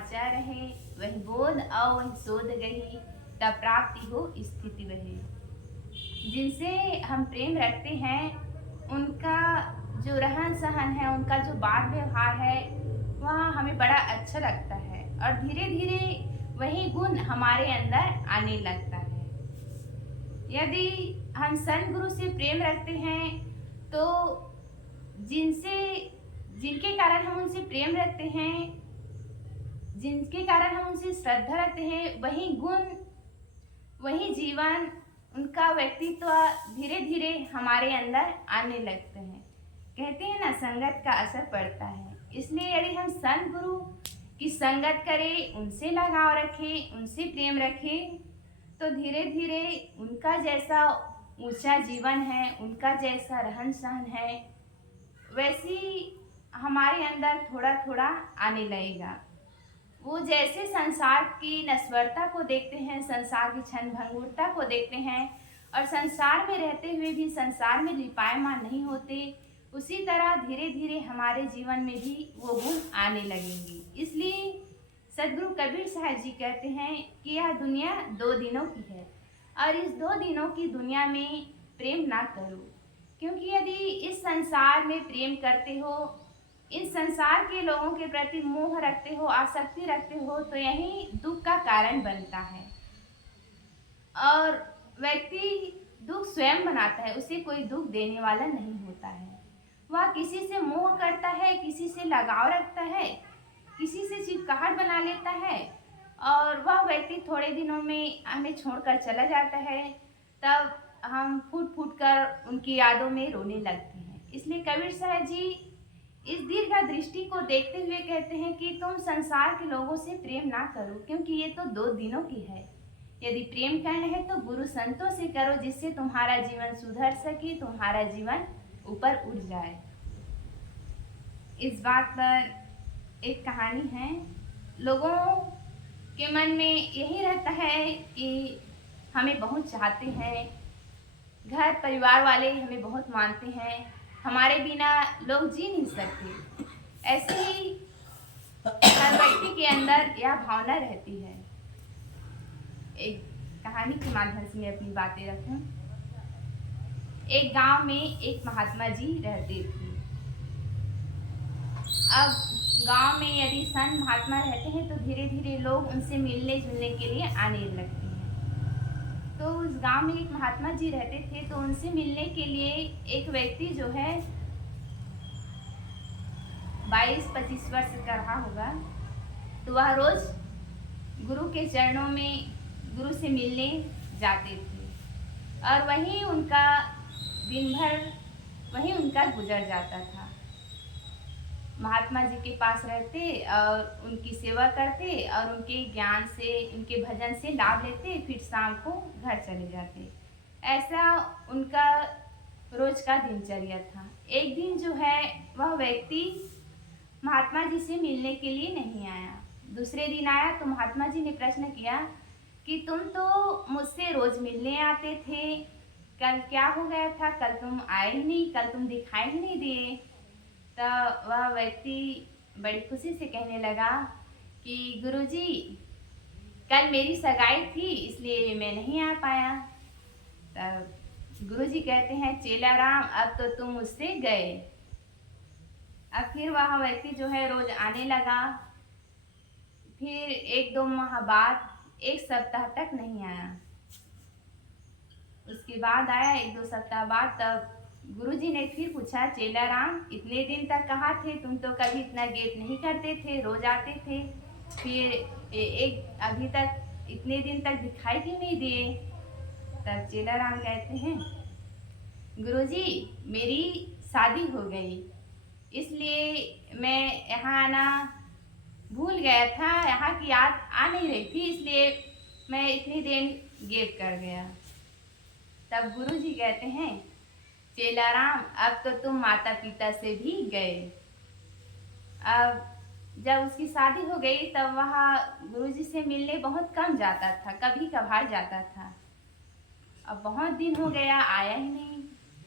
साचा रहे, वही बोध और वही शोध गही, तब प्राप्ति हो स्थिति वही। जिनसे हम प्रेम रखते हैं उनका जो रहन सहन है, उनका जो बात व्यवहार है, वह हमें बड़ा अच्छा लगता है और धीरे धीरे वही गुण हमारे अंदर आने लगता है। यदि हम संत गुरु से प्रेम रखते हैं तो जिनसे जिनके कारण हम उनसे प्रेम रखते हैं, जिनके कारण हम उनसे श्रद्धा रखते हैं, वही गुण, वही जीवन, उनका व्यक्तित्व धीरे धीरे हमारे अंदर आने लगते हैं। कहते हैं ना, संगत का असर पड़ता है। इसलिए यदि हम संत गुरु की संगत करें, उनसे लगाव रखें, उनसे प्रेम रखें, तो धीरे धीरे उनका जैसा ऊंचा जीवन है, उनका जैसा रहन सहन है, वैसी हमारे अंदर थोड़ा थोड़ा आने लगेगा। वो जैसे संसार की नश्वरता को देखते हैं, संसार की क्षण भंगुरता को देखते हैं और संसार में रहते हुए भी संसार में लिपायमान नहीं होते, उसी तरह धीरे धीरे हमारे जीवन में भी वो गुण आने लगेंगे। इसलिए सदगुरु कबीर साहब जी कहते हैं कि यह दुनिया 2 दिनों की है और इस 2 दिनों की दुनिया में प्रेम ना करो, क्योंकि यदि इस संसार में प्रेम करते हो, इस संसार के लोगों के प्रति मोह रखते हो, आसक्ति रखते हो, तो यही दुख का कारण बनता है और व्यक्ति दुख स्वयं बनाता है, उसे कोई दुख देने वाला नहीं होता है। वह किसी से मोह करता है, किसी से लगाव रखता है, किसी से चिपकाहट बना लेता है और वह व्यक्ति थोड़े दिनों में हमें छोड़कर चला जाता है, तब हम फूट फूट कर उनकी यादों में रोने लगते हैं। इसलिए कबीर साहब जी इस दीर्घ दृष्टि को देखते हुए कहते हैं कि तुम संसार के लोगों से प्रेम ना करो, क्योंकि ये तो 2 दिनों की है। यदि प्रेम करना है तो गुरु संतों से करो, जिससे तुम्हारा जीवन सुधर सके, तुम्हारा जीवन ऊपर उठ जाए। इस बात पर एक कहानी है। लोगों के मन में यही रहता है कि हमें बहुत चाहते हैं, घर परिवार वाले हमें बहुत मानते हैं, हमारे बिना लोग जी नहीं सकते। ऐसे ही हर व्यक्ति के अंदर यह भावना रहती है। एक कहानी के माध्यम से मैं अपनी बातें रखूं। एक गांव में एक महात्मा जी रहते थे। अब गांव में यदि संत महात्मा रहते हैं तो धीरे धीरे लोग उनसे मिलने जुलने के लिए आने लगते हैं। तो उस गांव में एक महात्मा जी रहते थे, तो उनसे मिलने के लिए एक व्यक्ति जो है 22-25 वर्ष का रहा होगा, तो वह रोज गुरु के चरणों में गुरु से मिलने जाते थे और वहीं उनका दिन भर वहीं उनका गुजर जाता था। महात्मा जी के पास रहते और उनकी सेवा करते और उनके ज्ञान से, उनके भजन से लाभ लेते, फिर शाम को घर चले जाते। ऐसा उनका रोज का दिनचर्या था। एक दिन जो है वह व्यक्ति महात्मा जी से मिलने के लिए नहीं आया। दूसरे दिन आया तो महात्मा जी ने प्रश्न किया कि तुम तो मुझसे रोज मिलने आते थे, कल क्या हो गया था? कल तुम आए ही नहीं, कल तुम दिखाई ही नहीं दिए। तो वह व्यक्ति बड़ी खुशी से कहने लगा कि गुरुजी, कल मेरी सगाई थी इसलिए मैं नहीं आ पाया। तब गुरुजी कहते हैं, चेला राम, अब तो तुम मुझसे गए। अब फिर वह व्यक्ति जो है रोज आने लगा। फिर 1-2 माह बाद, 1 सप्ताह तक नहीं आया। उसके बाद आया 1-2 सप्ताह बाद। तब गुरुजी ने फिर पूछा, चेला राम, इतने दिन तक कहाँ थे? तुम तो कभी इतना गेट नहीं करते थे, रोज आते थे, फिर एक अभी तक इतने दिन तक दिखाई क्यों नहीं दिए? तब चेला राम कहते हैं, गुरुजी, मेरी शादी हो गई, इसलिए मैं यहाँ आना भूल गया था, यहाँ की याद आ नहीं रही थी, इसलिए मैं इतनी देर गैप कर गया। तब गुरुजी कहते हैं, चेला राम, अब तो तुम माता पिता से भी गए। अब जब उसकी शादी हो गई तब वह गुरुजी से मिलने बहुत कम जाता था, कभी कभार जाता था। अब बहुत दिन हो गया, आया ही नहीं।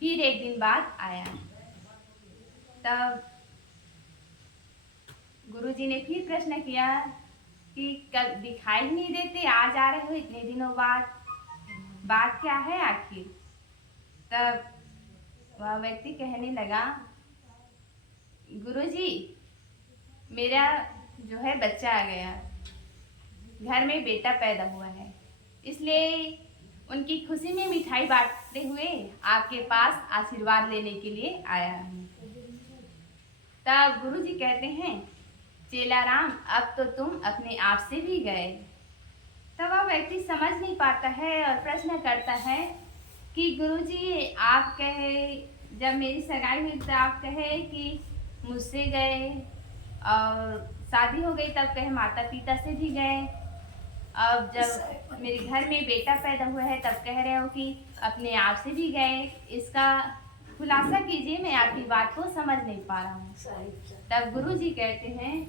फिर एक दिन बाद आया। तब गुरुजी ने फिर प्रश्न किया कि कल दिखाई ही नहीं देते, आज आ रहे हो इतने दिनों बाद, बात क्या है आखिर। तब वह व्यक्ति कहने लगा, गुरुजी मेरा जो है बच्चा आ गया, घर में बेटा पैदा हुआ है, इसलिए उनकी खुशी में मिठाई बांटते हुए आपके पास आशीर्वाद लेने के लिए आया हूँ। तब गुरुजी कहते हैं, चेला राम अब तो तुम अपने आप से भी गए। तब वह व्यक्ति समझ नहीं पाता है और प्रश्न करता है कि गुरुजी आप कहे, जब मेरी सगाई हुई तो आप कहे कि मुझसे गए, और शादी हो गई तब कहे माता पिता से भी गए, अब जब मेरे घर में बेटा पैदा हुआ है तब कह रहे हो कि अपने आप से भी गए। इसका खुलासा कीजिए, मैं आपकी बात को समझ नहीं पा रहा हूँ। तब गुरुजी कहते हैं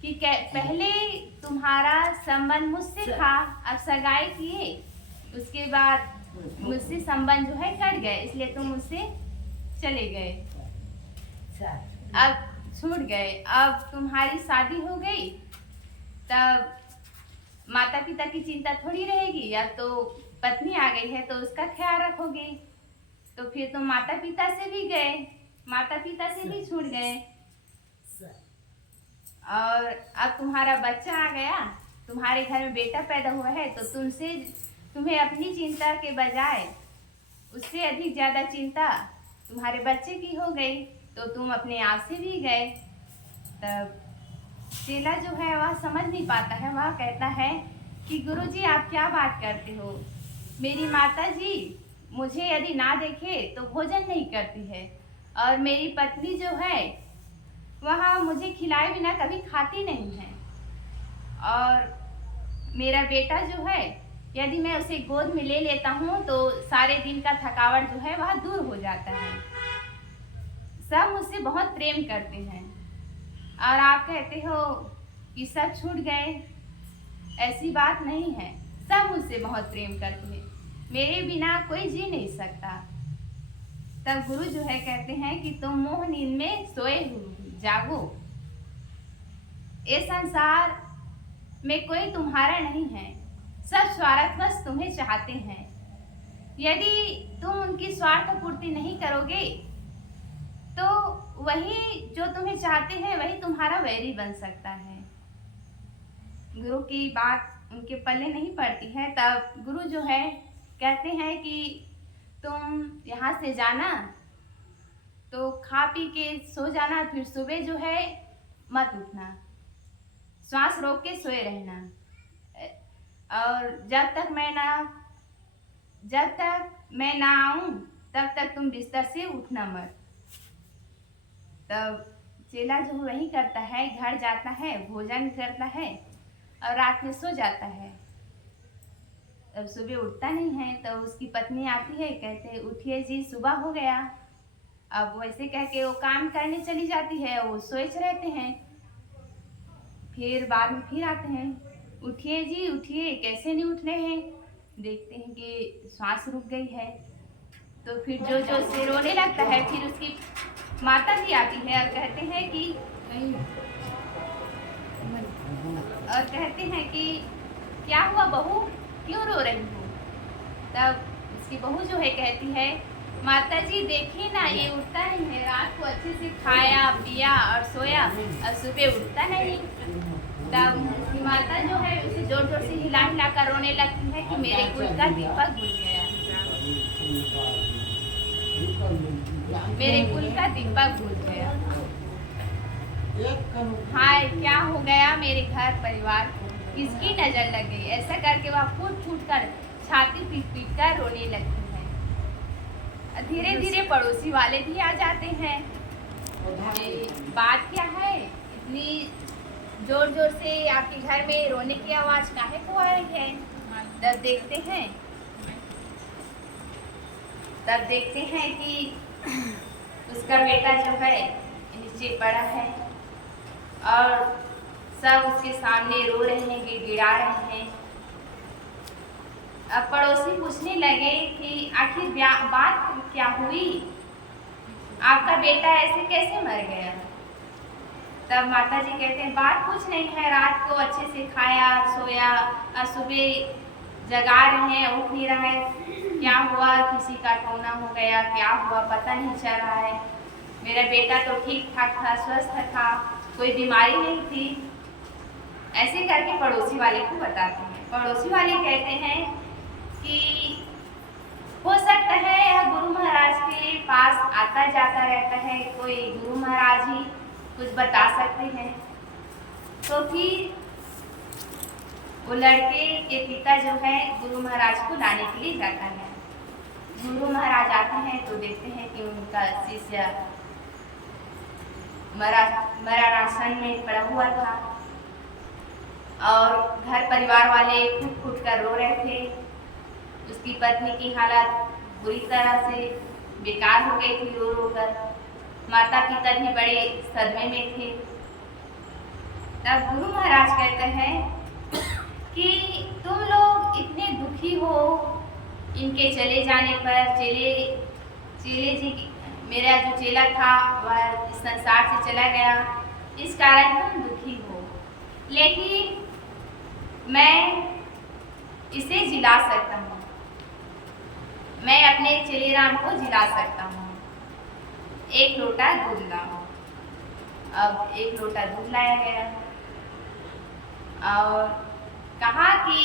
कि पहले तुम्हारा संबंध मुझसे था, अब सगाई किए, उसके बाद मुझसे संबंध जो है कट गए, इसलिए तुम मुझसे चले गए, अब छूट गए। अब तुम्हारी शादी हो गई, तब माता पिता की चिंता थोड़ी रहेगी, या तो पत्नी आ गई है तो उसका ख्याल रखोगे, तो फिर तुम माता पिता से भी गए, माता पिता से भी छूट गए, और अब तुम्हारा बच्चा आ गया, तुम्हारे घर में बेटा पैदा हुआ है, तो तुम्हें अपनी चिंता के बजाय उससे अधिक ज्यादा चिंता तुम्हारे बच्चे की हो गई, तो तुम अपने आप से भी गए। तब चेला जो है वह समझ नहीं पाता है, वह कहता है कि गुरुजी आप क्या बात करते हो, मेरी माता जी मुझे यदि ना देखे तो भोजन नहीं करती है, और मेरी पत्नी जो है वह मुझे खिलाए बिना कभी खाती नहीं है, और मेरा बेटा जो है यदि मैं उसे गोद में ले लेता हूँ तो सारे दिन का थकावट जो है वह दूर हो जाता है, सब मुझसे बहुत प्रेम करते हैं, और आप कहते हो कि सब छूट गए, ऐसी बात नहीं है, सब मुझसे बहुत प्रेम करते हैं, मेरे बिना कोई जी नहीं सकता। तब गुरु जो है कहते हैं कि तुम मोह नींद में सोए हो, जागो, ये संसार में कोई तुम्हारा नहीं है, सब स्वार्थवश तुम्हें चाहते हैं, यदि तुम उनकी स्वार्थ पूर्ति नहीं करोगे तो वही जो तुम्हें चाहते हैं वही तुम्हारा वैरी बन सकता है। गुरु की बात उनके पल्ले नहीं पड़ती है। तब गुरु जो है कहते हैं कि तुम यहाँ से जाना तो खा पी के सो जाना, फिर सुबह जो है मत उठना, श्वास रोक के सोए रहना, और जब तक मैं ना आऊं तब तक तुम बिस्तर से उठना मत। तब चेला जो वही करता है, घर जाता है, भोजन करता है और रात में सो जाता है। अब सुबह उठता नहीं है, तो उसकी पत्नी आती है, कहते उठिए जी सुबह हो गया। अब वैसे कह के वो काम करने चली जाती है, वो सोच रहते हैं, फिर बाद में फिर आते हैं, उठिए जी उठिए, कैसे नहीं उठ रहे हैं, देखते हैं कि सांस रुक गई है, तो फिर जो जो से रोने लगता है। फिर उसकी माता जी आती है और कहते हैं कि क्या हुआ बहू, क्यों रो रही हो। तब उसकी बहू जो है कहती है, माता जी देखिए ना, ये उठता नहीं है, रात को अच्छे से खाया पिया और सोया, और सुबह उठता नहीं। तब उसकी माता जो है उसे जोर जोर से हिला हिला कर रोने लगती है कि मेरे कुल का दीपक बुझ गया, मेरे कुल का दीपक बुझ गया, हाय क्या हो गया मेरे घर परिवार को, किसकी नजर लग गई। ऐसा करके वह फूट फूट कर छाती पीट पीट कर रोने लगती है। धीरे धीरे पड़ोसी वाले भी आ जाते हैं, बात क्या है, इतनी जोर जोर से आपके घर में रोने की आवाज काहे को आ रही है। तब देखते हैं कि उसका बेटा जो है नीचे पड़ा है और सब उसके सामने रो रहे हैं, गिड़गिड़ा रहे हैं। अब पड़ोसी पूछने लगे कि आखिर बात क्या हुई, आपका बेटा ऐसे कैसे मर गया। तब माता जी कहते हैं बात कुछ नहीं है, रात को अच्छे से खाया सोया और सुबह जगा रहे हैं, उठ नहीं रहा है, क्या हुआ, किसी का टोना हो गया, क्या हुआ पता नहीं चल रहा है। मेरा बेटा तो ठीक ठाक था, स्वस्थ था, कोई बीमारी नहीं थी। ऐसे करके पड़ोसी वाले को बताते हैं। पड़ोसी वाले कहते हैं कि हो सकता है यह गुरु महाराज के पास आता जाता रहता है, कोई गुरु महाराज ही कुछ बता सकते हैं। तो फिर वो लड़के के पिता जो है गुरु महाराज को लाने के लिए जाता है। गुरु महाराज आते हैं तो देखते हैं कि उनका शिष्य मरणासन में पड़ा हुआ था और घर परिवार वाले फूट फूट कर रो रहे थे। उसकी पत्नी की हालत बुरी तरह से बेकार हो गई थी रो रो कर। माता पिता भी बड़े सदमे में थे। तब गुरु महाराज कहते हैं कि तुम लोग इतने दुखी हो इनके चले जाने पर। चेले जी, मेरा जो चेला था वह इस संसार से चला गया, इस कारण तुम दुखी हो, लेकिन मैं इसे जिला सकता हूँ, मैं अपने चेले राम को जिला सकता हूँ। एक लोटा दूध लाओ। अब एक लोटा दूध लाया गया और कहा कि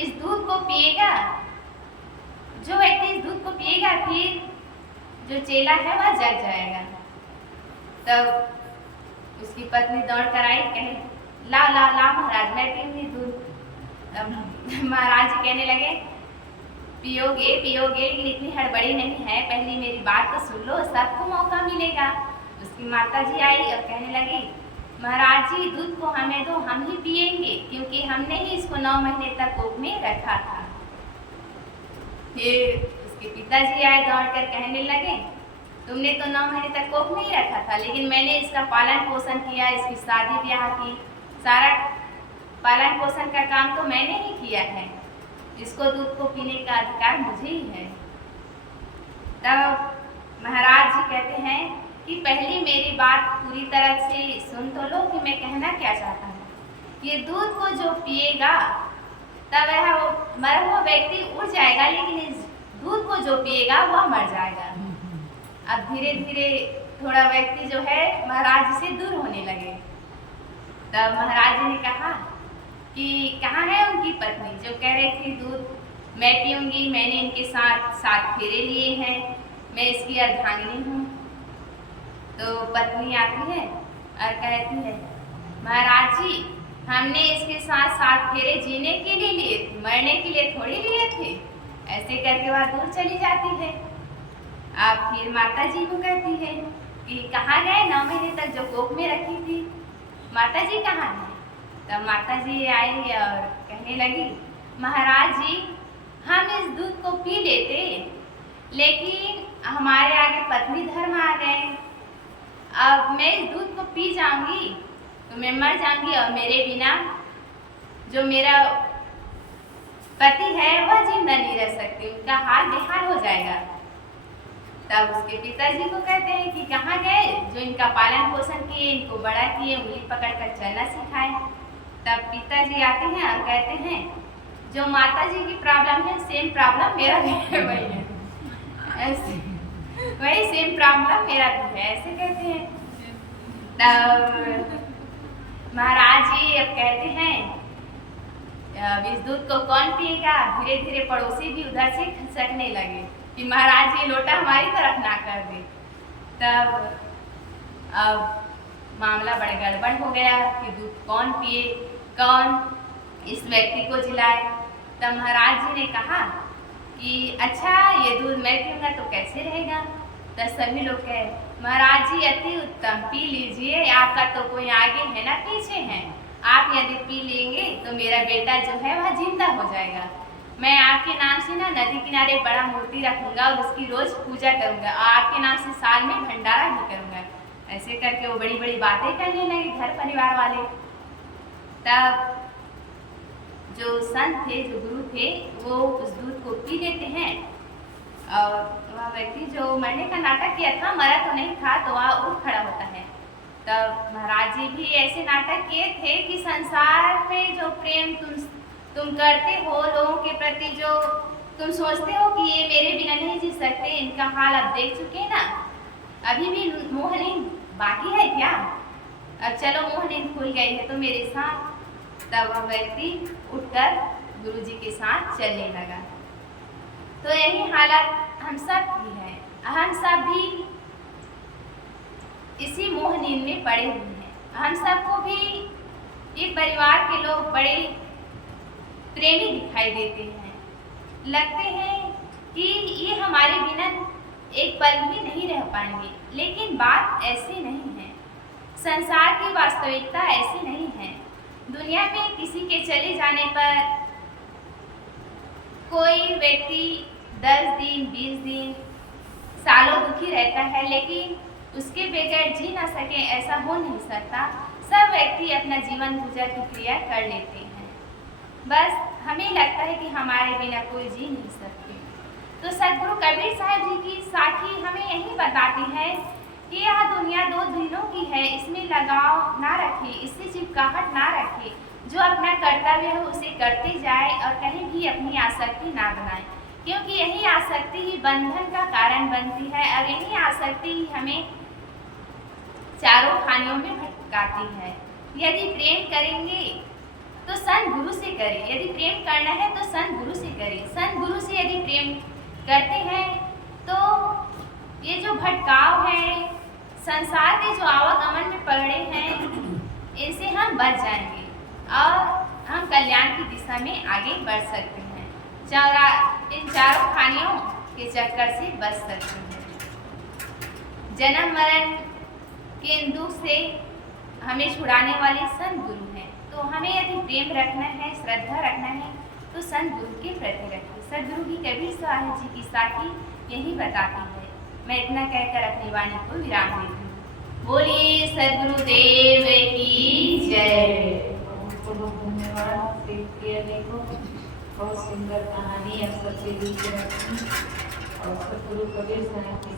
इस दूध को पिएगा, जो व्यक्ति इस दूध को पिएगा फिर जो चेला है वह जग जाएगा। तब उसकी पत्नी दौड़ कर आई, कहे ला ला ला महाराज, मैं पीऊंगी दूध। महाराज जी कहने लगे पियोगे पियोगे, लेकिन इतनी हड़बड़ी नहीं है, पहले मेरी बात तो सुन लो, सबको मौका मिलेगा। उसकी माता जी आई और कहने लगी महाराज जी दूध को हमें दो, हम ही पिएंगे, क्योंकि हमने ही इसको 9 महीने तक कोख में रखा था। फिर उसके पिताजी आए दौड़ कर कहने लगे तुमने तो 9 महीने तक कोख में ही रखा था, लेकिन मैंने इसका पालन पोषण किया, इसकी शादी ब्याह की, सारा पालन पोषण का काम तो मैंने ही किया है, इसको दूध को पीने का अधिकार मुझे ही है। तब महाराज जी कहते हैं कि पहले मेरी बात पूरी तरह से सुन तो लो कि मैं कहना क्या चाहता हूँ। ये दूध को जो पिएगा तब वह हुआ व्यक्ति उड़ जाएगा, लेकिन इस दूध को जो पिएगा वह मर जाएगा। अब धीरे धीरे थोड़ा व्यक्ति जो है महाराज से दूर होने लगे। तब महाराज जी ने कहा कि कहाँ है उनकी पत्नी जो कह रही थी दूध मैं पीऊंगी, मैंने इनके साथ 7 फेरे लिए हैं, मैं इसकी अर्धांगिनी हूँ। तो पत्नी आती है और कहती है महाराज जी हमने इसके साथ 7 फेरे जीने के लिए लिए थे, मरने के लिए थोड़ी लिए थे। ऐसे करके वह दूर चली जाती है। अब फिर माता जी को कहती है कि कहाँ गए 9 महीने तक जो कोख में रखी थी, माता जी कहाँ है। तब माता जी आई और कहने लगी महाराज जी हम इस दूध को पी लेते, लेकिन हमारे आगे पत्नी धर्म आ गए। अब मैं इस दूध को पी जाऊंगी तो मैं मर जाऊंगी और मेरे बिना जो मेरा पति है वह जिंदा नहीं रह सकती, उनका हाल बेहाल हो जाएगा। तब उसके पिताजी को कहते हैं कि कहाँ गए जो इनका पालन पोषण किए, इनको बड़ा किए, उंगली पकड़ कर चलना सिखाए। तब पिताजी आते हैं और कहते हैं जो माता जी की प्रॉब्लम है सेम प्रॉब्लम मेरा भी है, वही है ऐसे, वही सेम प्रॉब्लम मेरा भी है, ऐसे कहते हैं। तब महाराज जी अब कहते हैं अब इस दूध को कौन पिएगा। धीरे धीरे पड़ोसी भी उधर से खसकने लगे कि महाराज जी लोटा हमारी तरफ ना कर दे। तब अब मामला बड़े गड़बड़ हो गया कि दूध कौन पिए, कौन इस व्यक्ति को जिलाए। तब महाराज जी ने कहा कि अच्छा ये दूध मैं पीऊँगा तो कैसे रहेगा। तो सभी लोग कहे महाराज जी अति उत्तम, पी लीजिए, आपका तो कोई आगे है ना पीछे है, आप यदि पी लेंगे तो मेरा बेटा जो है वह जिंदा हो जाएगा। मैं आपके नाम से ना नदी किनारे बड़ा मूर्ति रखूंगा और उसकी रोज पूजा करूंगा और आपके नाम से साल में भंडारा भी करूंगा। ऐसे करके वो बड़ी बड़ी बातें करने लगे घर परिवार वाले। तब जो संत थे, जो गुरु थे, वो उस दूध को पी लेते हैं और वह व्यक्ति जो मरने का नाटक किया था मरा तो नहीं था, तो वह उठ खड़ा होता है तब महाराज जी भी ऐसे नाटक किए थे कि संसार में जो प्रेम तुम करते हो लोगों के प्रति, जो तुम सोचते हो कि ये मेरे बिना नहीं जी सकते, इनका हाल अब देख चुके ना, अभी भी मोह नींद बाकी है क्या? अब चलो मोह नींद खुल गई है तो मेरे साथ। तब वह व्यक्ति उठकर गुरुजी के साथ चलने लगा। तो यही हालत हम सब की है, हम सब भी इसी मोह नींद में पड़े हुए हैं। हम सबको भी एक परिवार के लोग बड़े प्रेमी दिखाई देते हैं, लगते हैं कि ये हमारे बिना एक पल भी नहीं रह पाएंगे, लेकिन बात ऐसी नहीं है। संसार की वास्तविकता ऐसी नहीं है। दुनिया में किसी के चले जाने पर कोई व्यक्ति 10 दिन 20 दिन सालों दुखी रहता है, लेकिन उसके बगैर जी ना सके ऐसा हो नहीं सकता। सब व्यक्ति अपना जीवन गुजर की क्रिया कर लेते हैं, बस हमें लगता है कि हमारे बिना कोई जी नहीं सकते। तो सदगुरु कबीर साहब जी की साखी हमें यही बताती है कि यह दुनिया 2 दिनों की है, इसमें लगाव ना रखे, इससे चिपकाहट ना रखे। जो अपना कर्तव्य है उसे करते जाए और कहीं भी अपनी आसक्ति ना बनाए, क्योंकि यही आसक्ति ही बंधन का कारण बनती है और यही आसक्ति ही हमें चारों खानियों में भटकाती है। यदि प्रेम करेंगे तो संत गुरु से करें, यदि प्रेम करना है तो संत गुरु से करें। संत गुरु से यदि प्रेम करते हैं तो ये जो भटकाव है, संसार के जो आवागमन में पड़े हैं, इनसे हम बच जाएंगे और हम कल्याण की दिशा में आगे बढ़ सकते हैं। इन चारों खानियों के चक्कर से बच सकते हैं। जन्म मरण के दुख से हमें छुड़ाने वाले संत गुरु हैं। तो हमें यदि प्रेम रखना है, श्रद्धा रखना है तो संत गुरु के प्रति रखें। सदगुरु की कबीर साहब जी की साखी यही बताती है। मैं इतना कहकर अपनी वाणी को विराम देती हूँ। बोलिए सदगुरुदेव की जय। बहुत धन्यवाद। बहुत सुंदर कहानी आप सबके बीच रखी और सदगुरु कबीर साहब की